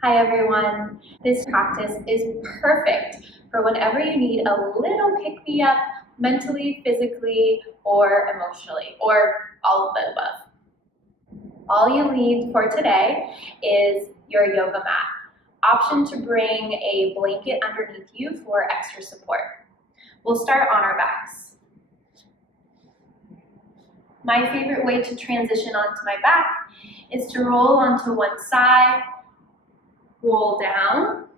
Hi everyone. This practice is perfect for whenever you need a little pick-me-up mentally, physically, or emotionally, or all of the above. All you need for today is your yoga mat. Option to bring a blanket underneath you for extra support. We'll start on our backs. My favorite way to transition onto my back is to roll onto one side, roll down,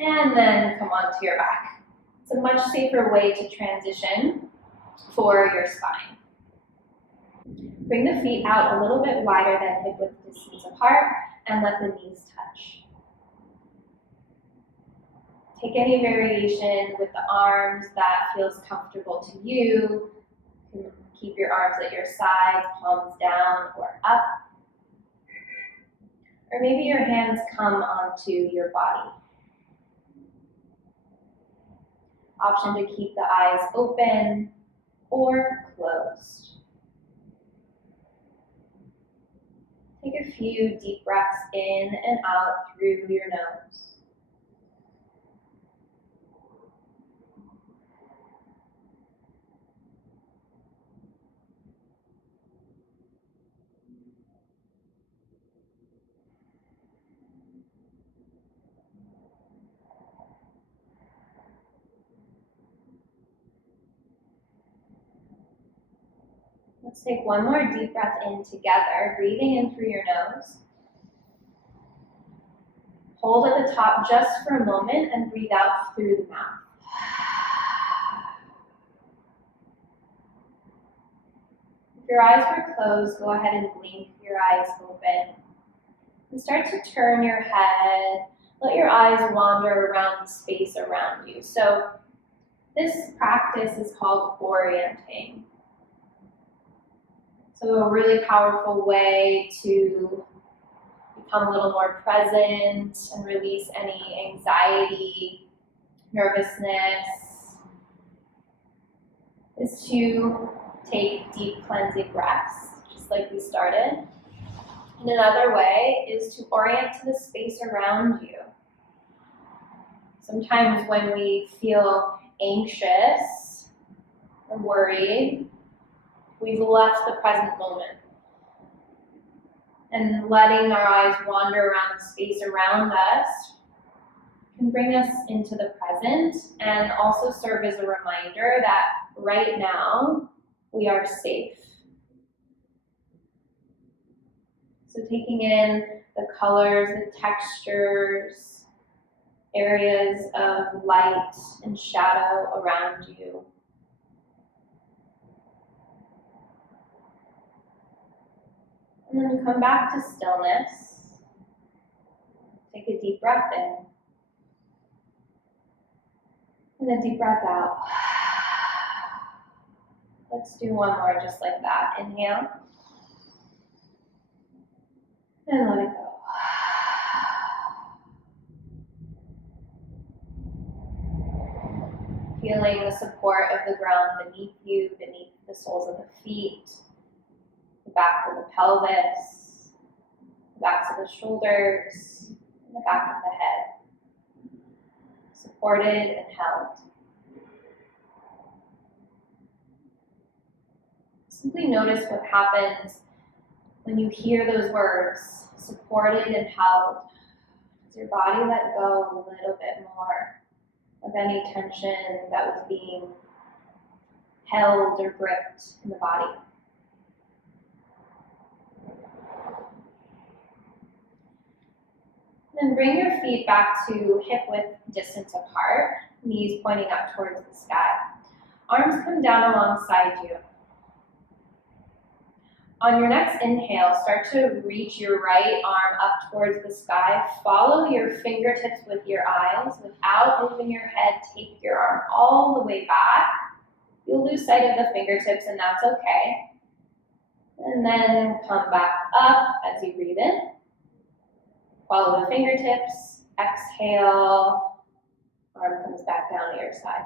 and then come onto your back. It's a much safer way to transition for your spine. Bring the feet out a little bit wider than hip width distance apart and let the knees touch. Take any variation with the arms that feels comfortable to you. You can keep your arms at your sides, palms down or up. Or maybe your hands come onto your body. Option to keep the eyes open or closed. Take a few deep breaths in and out through your nose. Let's take one more deep breath in together, breathing in through your nose. Hold at the top just for a moment and breathe out through the mouth. If your eyes were closed, go ahead and blink your eyes open. And start to turn your head. Let your eyes wander around the space around you. So this practice is called orienting. So a really powerful way to become a little more present and release any anxiety, nervousness, is to take deep cleansing breaths, just like we started. And another way is to orient to the space around you. Sometimes when we feel anxious or worried, we've left the present moment. And letting our eyes wander around the space around us can bring us into the present and also serve as a reminder that right now we are safe. So taking in the colors, the textures, areas of light and shadow around you. And then come back to stillness. Take a deep breath in. And a deep breath out. Let's do one more just like that. Inhale. And let it go. Feeling the support of the ground beneath you, beneath the soles of the feet, the back of the pelvis, the backs of the shoulders, and the back of the head. Supported and held. Simply notice what happens when you hear those words, supported and held. Does your body let go a little bit more of any tension that was being held or gripped in the body? Then bring your feet back to hip width distance apart, knees pointing up towards the sky. Arms come down alongside you. On your next inhale, start to reach your right arm up towards the sky. Follow your fingertips with your eyes. Without moving your head, take your arm all the way back. You'll lose sight of the fingertips, and that's okay. And then come back up as you breathe in. Follow the fingertips. Exhale. Arm comes back down to your side.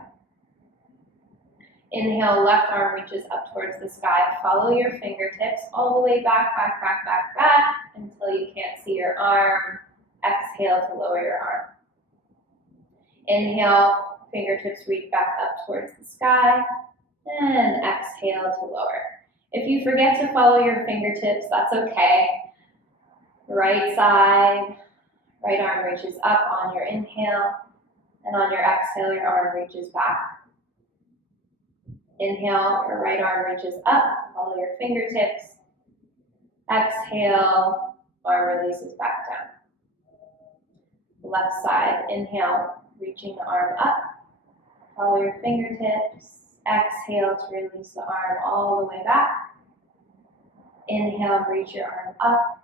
Inhale, left arm reaches up towards the sky. Follow your fingertips all the way back, back, back, back, back until you can't see your arm. Exhale to lower your arm. Inhale, fingertips reach back up towards the sky, and exhale to lower. If you forget to follow your fingertips, that's okay. Right side, right arm reaches up on your inhale, and on your exhale, your arm reaches back. Inhale, your right arm reaches up, follow your fingertips. Exhale, arm releases back down. Left side, inhale, reaching the arm up, follow your fingertips. Exhale to release the arm all the way back. Inhale, reach your arm up,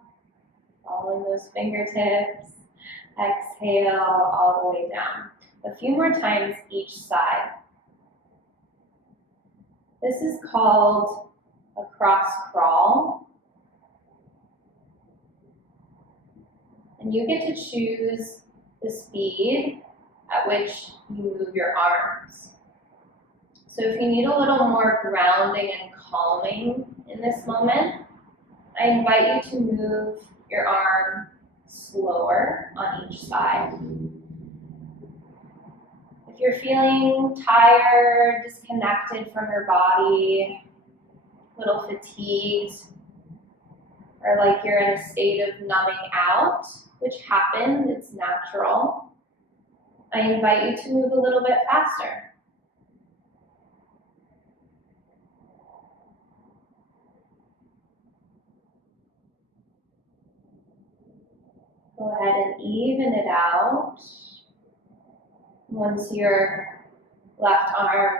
following those fingertips. Exhale all the way down. A few more times each side. This is called a cross crawl. And you get to choose the speed at which you move your arms. So if you need a little more grounding and calming in this moment, I invite you to move your arm slower on each side. If you're feeling tired, disconnected from your body, a little fatigued, or like you're in a state of numbing out, which happens, it's natural, I invite you to move a little bit faster. Go ahead and even it out. Once your left arm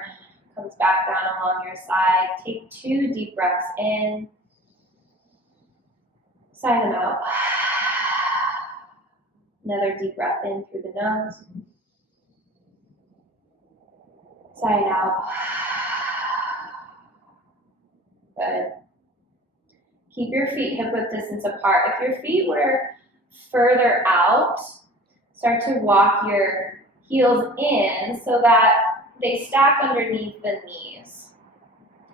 comes back down along your side, take 2 deep breaths in. Sigh them out. Another deep breath in through the nose. Sigh it out. Good. Keep your feet hip width distance apart. If your feet were further out, start to walk your heels in so that they stack underneath the knees.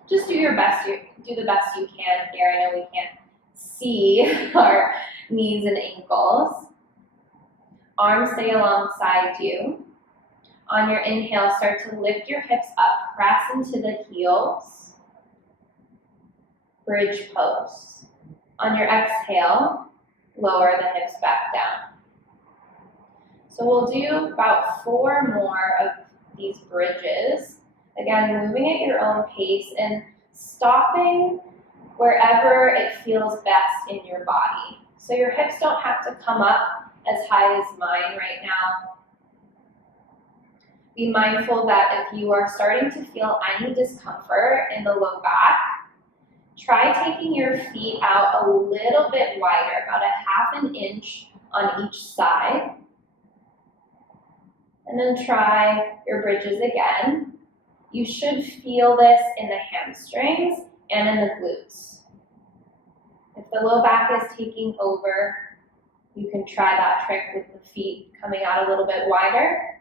Just do your best. Do the best you can here. I know we can't see our knees and ankles. Arms stay alongside you. On your inhale, start to lift your hips up, press into the heels. Bridge pose. On your exhale, lower the hips back down. So we'll do about 4 more of these bridges. Again, moving at your own pace and stopping wherever it feels best in your body. So your hips don't have to come up as high as mine right now. Be mindful that if you are starting to feel any discomfort in the low back, try taking your feet out a little bit wider, about a 1/2 inch on each side. And then try your bridges again. You should feel this in the hamstrings and in the glutes. If the low back is taking over, you can try that trick with the feet coming out a little bit wider.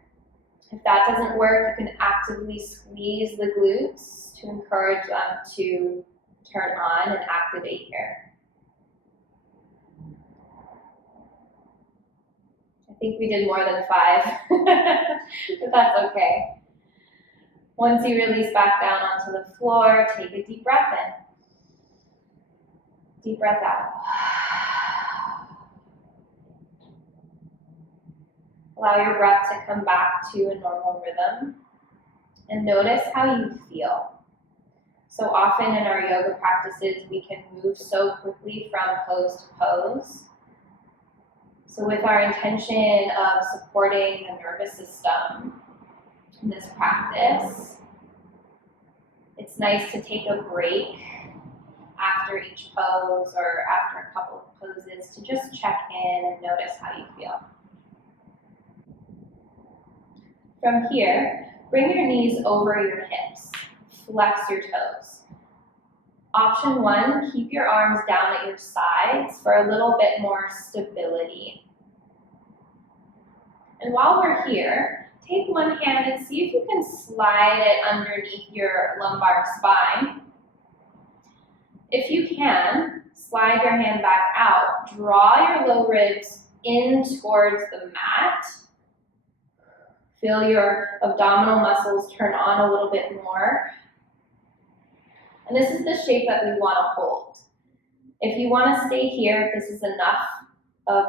If that doesn't work, you can actively squeeze the glutes to encourage them to turn on and activate here. I think we did more than 5, but that's okay. Once you release back down onto the floor, take a deep breath in. Deep breath out. Allow your breath to come back to a normal rhythm and notice how you feel. So often in our yoga practices, we can move so quickly from pose to pose. So with our intention of supporting the nervous system in this practice, it's nice to take a break after each pose or after a couple of poses to just check in and notice how you feel. From here, bring your knees over your hips. Flex your toes. Option 1, keep your arms down at your sides for a little bit more stability. And while we're here, take one hand and see if you can slide it underneath your lumbar spine. If you can, slide your hand back out. Draw your low ribs in towards the mat. Feel your abdominal muscles turn on a little bit more. And this is the shape that we want to hold. If you want to stay here, if this is enough of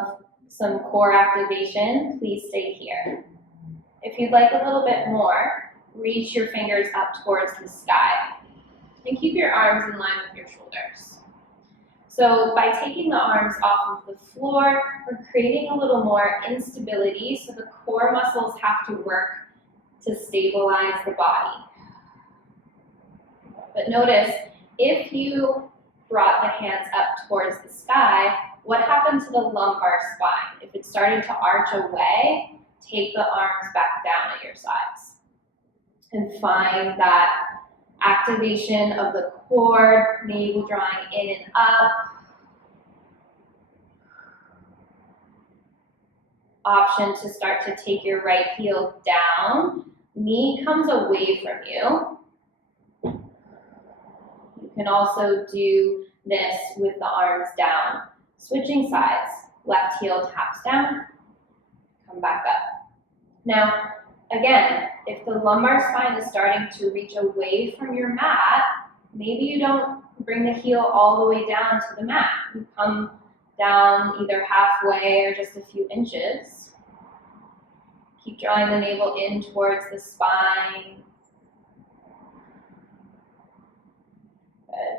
some core activation, please stay here. If you'd like a little bit more, reach your fingers up towards the sky. And keep your arms in line with your shoulders. So by taking the arms off of the floor, we're creating a little more instability, so the core muscles have to work to stabilize the body. But notice, if you brought the hands up towards the sky, what happened to the lumbar spine? If it started to arch away, take the arms back down at your sides. And find that activation of the core, navel drawing in and up. Option to start to take your right heel down. Knee comes away from you. You can also do this with the arms down. Switching sides. Left heel taps down. Come back up. Now, again, if the lumbar spine is starting to reach away from your mat, maybe you don't bring the heel all the way down to the mat. You come down either halfway or just a few inches. Keep drawing the navel in towards the spine. Good.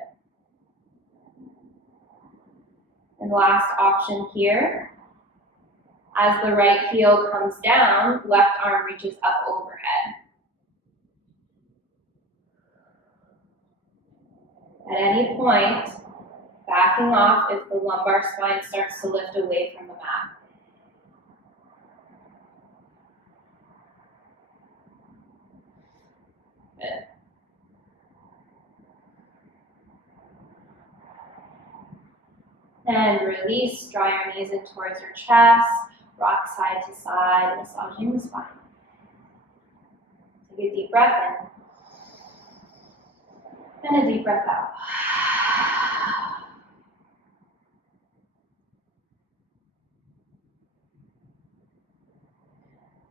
And last option here. As the right heel comes down, left arm reaches up overhead. At any point, backing off if the lumbar spine starts to lift away from the mat. Good. And release, draw your knees in towards your chest. Rock side to side, massaging the spine. Take a deep breath in. And a deep breath out.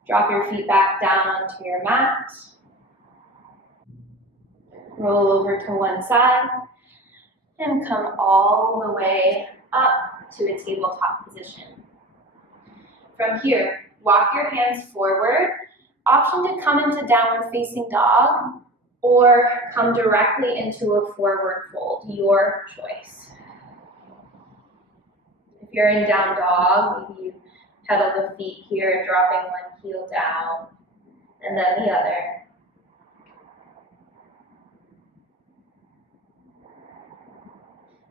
Drop your feet back down onto your mat. Roll over to one side. And come all the way up to a tabletop position. From here, walk your hands forward. Option to come into downward facing dog or come directly into a forward fold, your choice. If you're in down dog, maybe you pedal the feet here, dropping one heel down and then the other.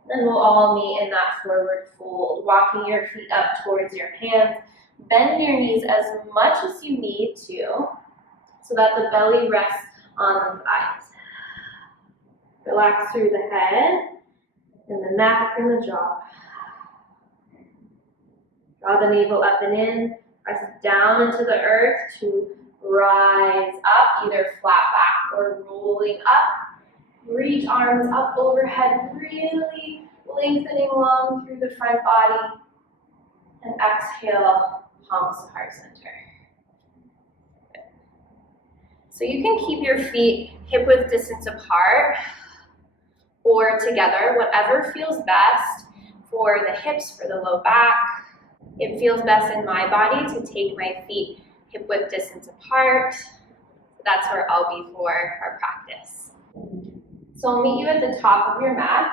Then we'll all meet in that forward fold, walking your feet up towards your hands. Bend your knees as much as you need to so that the belly rests on the thighs. Relax through the head and the neck and the jaw. Draw the navel up and in. Press down into the earth to rise up, either flat back or rolling up. Reach arms up overhead, really lengthening long through the front body. And exhale, palms to heart center. Good. So you can keep your feet hip width distance apart or together, whatever feels best for the hips, for the low back. It feels best in my body to take my feet hip width distance apart. That's where I'll be for our practice. So I'll meet you at the top of your mat.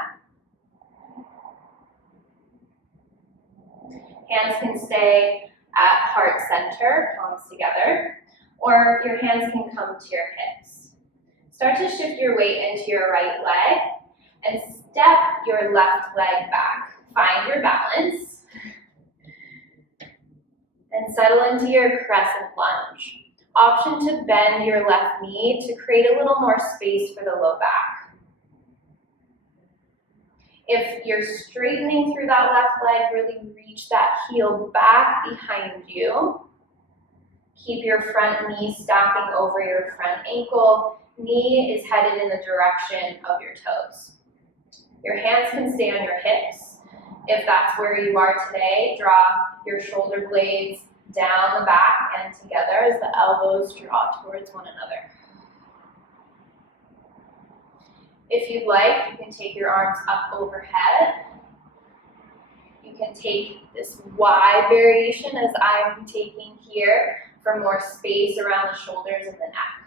Hands can stay at heart center, palms together, or your hands can come to your hips. Start to shift your weight into your right leg and step your left leg back. Find your balance and settle into your crescent lunge. Option to bend your left knee to create a little more space for the low back. If you're straightening through that left leg, really reach that heel back behind you. Keep your front knee stacking over your front ankle. Knee is headed in the direction of your toes. Your hands can stay on your hips. If that's where you are today, draw your shoulder blades down the back and together as the elbows draw towards one another. If you'd like, you can take your arms up overhead. You can take this Y variation as I'm taking here for more space around the shoulders and the neck.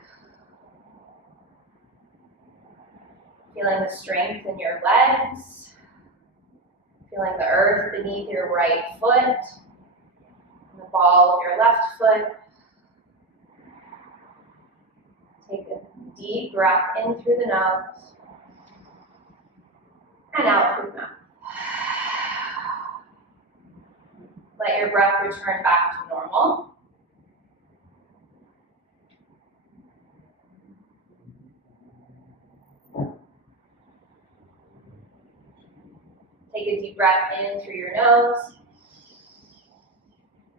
Feeling the strength in your legs. Feeling the earth beneath your right foot. And the ball of your left foot. Take a deep breath in through the nose. And out through the mouth. Let your breath return back to normal. Take a deep breath in through your nose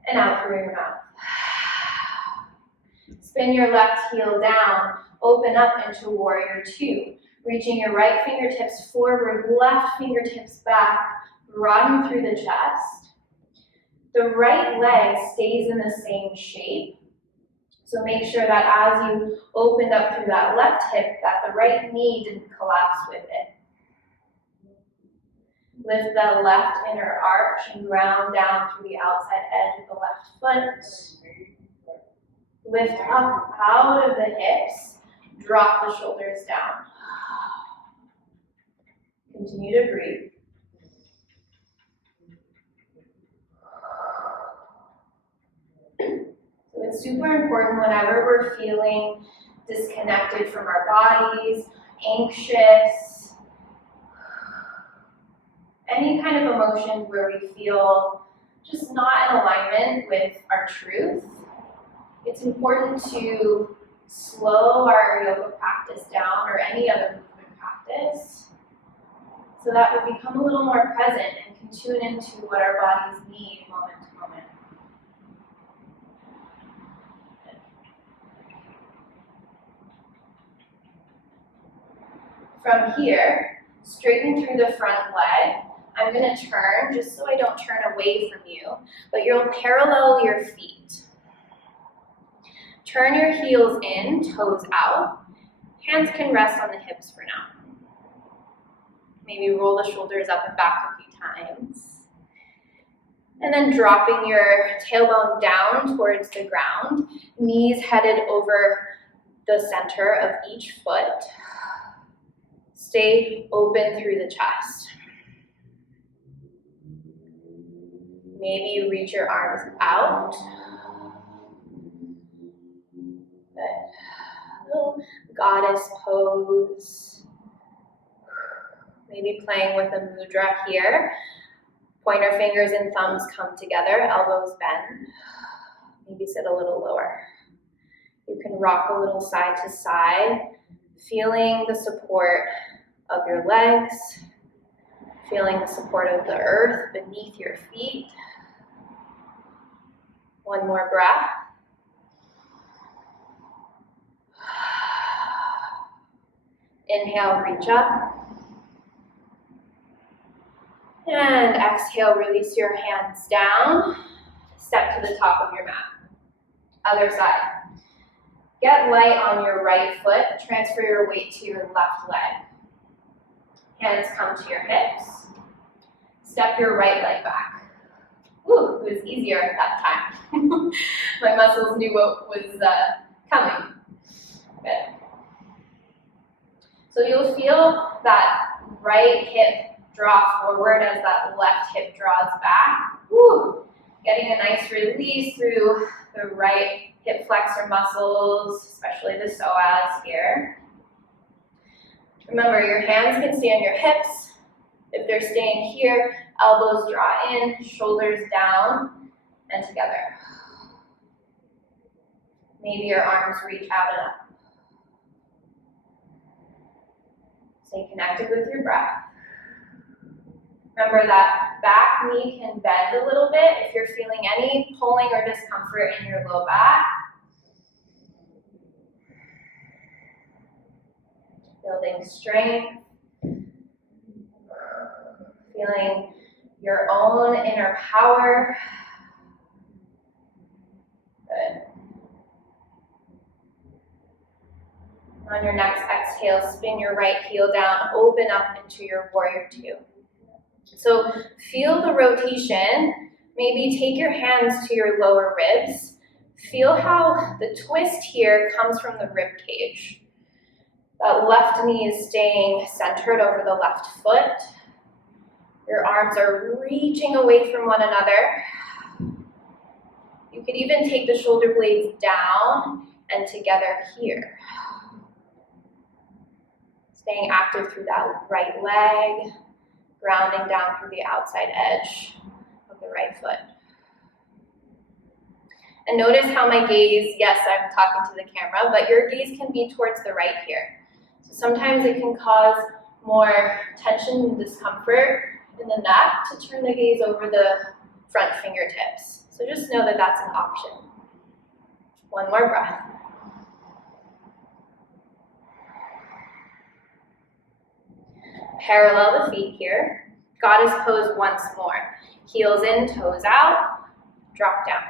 and out through your mouth. Spin your left heel down, open up into warrior two. Reaching your right fingertips forward, left fingertips back, broaden through the chest. The right leg stays in the same shape. So make sure that as you opened up through that left hip, that the right knee didn't collapse with it. Lift the left inner arch and ground down through the outside edge of the left foot. Lift up out of the hips, drop the shoulders down. Continue to breathe. So it's super important whenever we're feeling disconnected from our bodies, anxious, any kind of emotions where we feel just not in alignment with our truth. It's important to slow our yoga practice down or any other movement practice so that we become a little more present and can tune into what our bodies need moment to moment. From here, straighten through the front leg. I'm going to turn, just so I don't turn away from you, but you'll parallel your feet. Turn your heels in, toes out. Hands can rest on the hips for now. Maybe roll the shoulders up and back a few times. And then dropping your tailbone down towards the ground, knees headed over the center of each foot. Stay open through the chest. Maybe you reach your arms out. Good. Little goddess pose. Maybe playing with a mudra here. Pointer fingers and thumbs come together, elbows bend. Maybe sit a little lower. You can rock a little side to side, feeling the support of your legs, feeling the support of the earth beneath your feet. One more breath. Inhale, reach up. And exhale, release your hands down. Step to the top of your mat. Other side. Get light on your right foot. Transfer your weight to your left leg. Hands come to your hips. Step your right leg back. Ooh, it was easier at that time. My muscles knew what was coming. Good. So you'll feel that right hip draw forward as that left hip draws back. Woo! Getting a nice release through the right hip flexor muscles, especially the psoas here. Remember, your hands can stay on your hips. If they're staying here, elbows draw in, shoulders down, and together. Maybe your arms reach out and up. Stay connected with your breath. Remember that back knee can bend a little bit if you're feeling any pulling or discomfort in your low back. Building strength. Feeling your own inner power. Good. On your next exhale, spin your right heel down, open up into your warrior two. So feel the rotation. Maybe take your hands to your lower ribs. Feel how the twist here comes from the rib cage. That left knee is staying centered over the left foot. Your arms are reaching away from one another. You could even take the shoulder blades down and together here. Staying active through that right leg, grounding down through the outside edge of the right foot. And notice how my gaze, yes, I'm talking to the camera, but your gaze can be towards the right here. So sometimes it can cause more tension and discomfort in the neck to turn the gaze over the front fingertips. So just know that that's an option. One more breath. Parallel the feet here. Goddess pose once more. Heels in, toes out, drop down.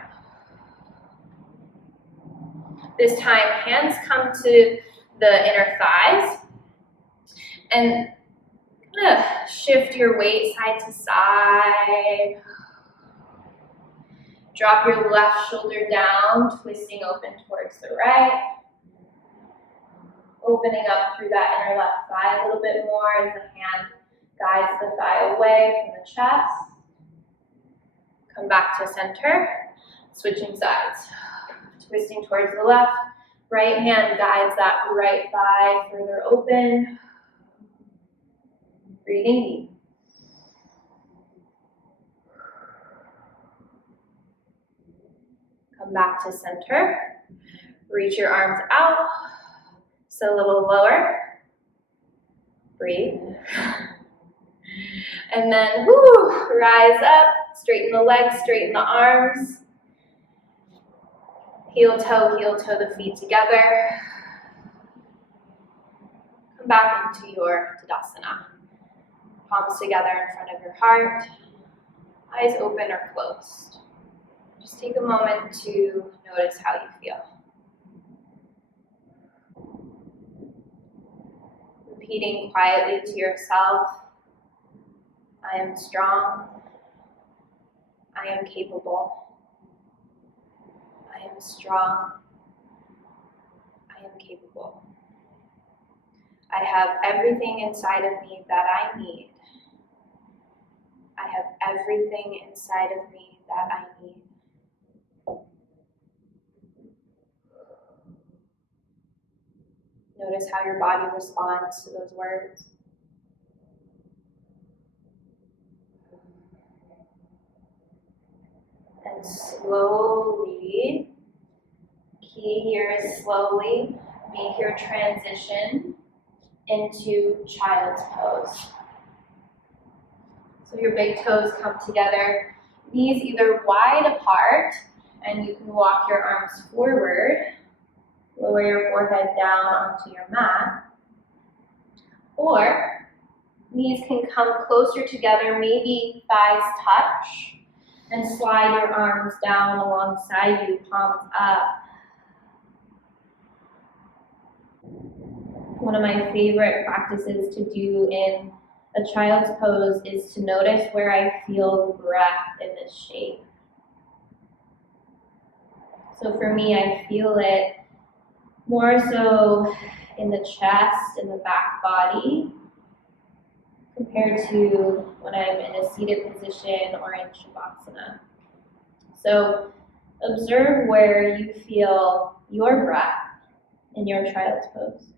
This time, hands come to the inner thighs and shift your weight side to side. Drop your left shoulder down, twisting open towards the right. Opening up through that inner left thigh a little bit more as the hand guides the thigh away from the chest. Come back to center, switching sides. Twisting towards the left, right hand guides that right thigh further open. Breathing deep. Come back to center. Reach your arms out. So a little lower. Breathe. And then rise up. Straighten the legs, straighten the arms. Heel toe the feet together. Come back into your Tadasana. Palms together in front of your heart. Eyes open or closed. Just take a moment to notice how you feel. Repeating quietly to yourself, I am strong. I am capable. I am strong. I am capable. I have everything inside of me that I need. I have everything inside of me that I need. Notice how your body responds to those words. And slowly, key here is slowly, make your transition into child's pose. So your big toes come together, knees either wide apart, and you can walk your arms forward, lower your forehead down onto your mat, or knees can come closer together, maybe thighs touch, and slide your arms down alongside you, palms up. One of my favorite practices to do in a child's pose is to notice where I feel the breath in this shape. So for me, I feel it more so in the chest, in the back body, compared to when I'm in a seated position or in Shavasana. So observe where you feel your breath in your child's pose.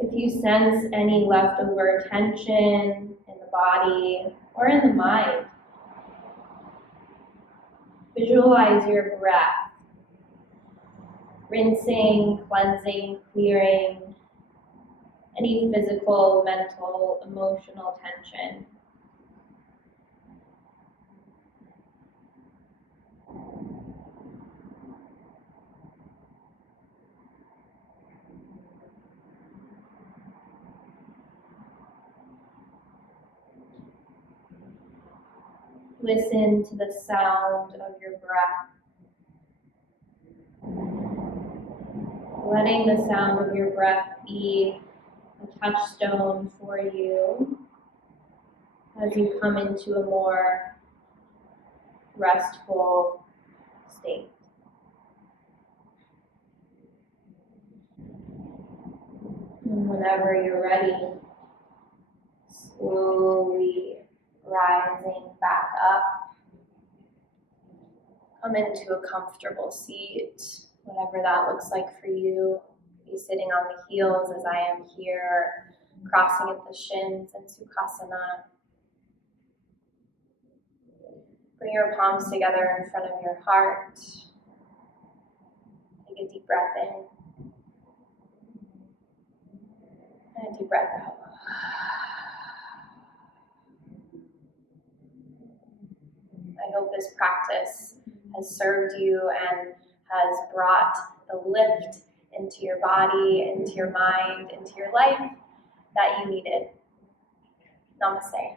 If you sense any leftover tension in the body or in the mind, visualize your breath, rinsing, cleansing, clearing any physical, mental, emotional tension. listen to the sound of your breath. Letting the sound of your breath be a touchstone for you as you come into a more restful state. And whenever you're ready, slowly rising back up. Come into a comfortable seat, whatever that looks like for you. Be sitting on the heels as I am here, crossing at the shins in Sukhasana. Bring your palms together in front of your heart. Take a deep breath in. And a deep breath out. I hope this practice has served you and has brought the lift into your body, into your mind, into your life that you needed. Namaste.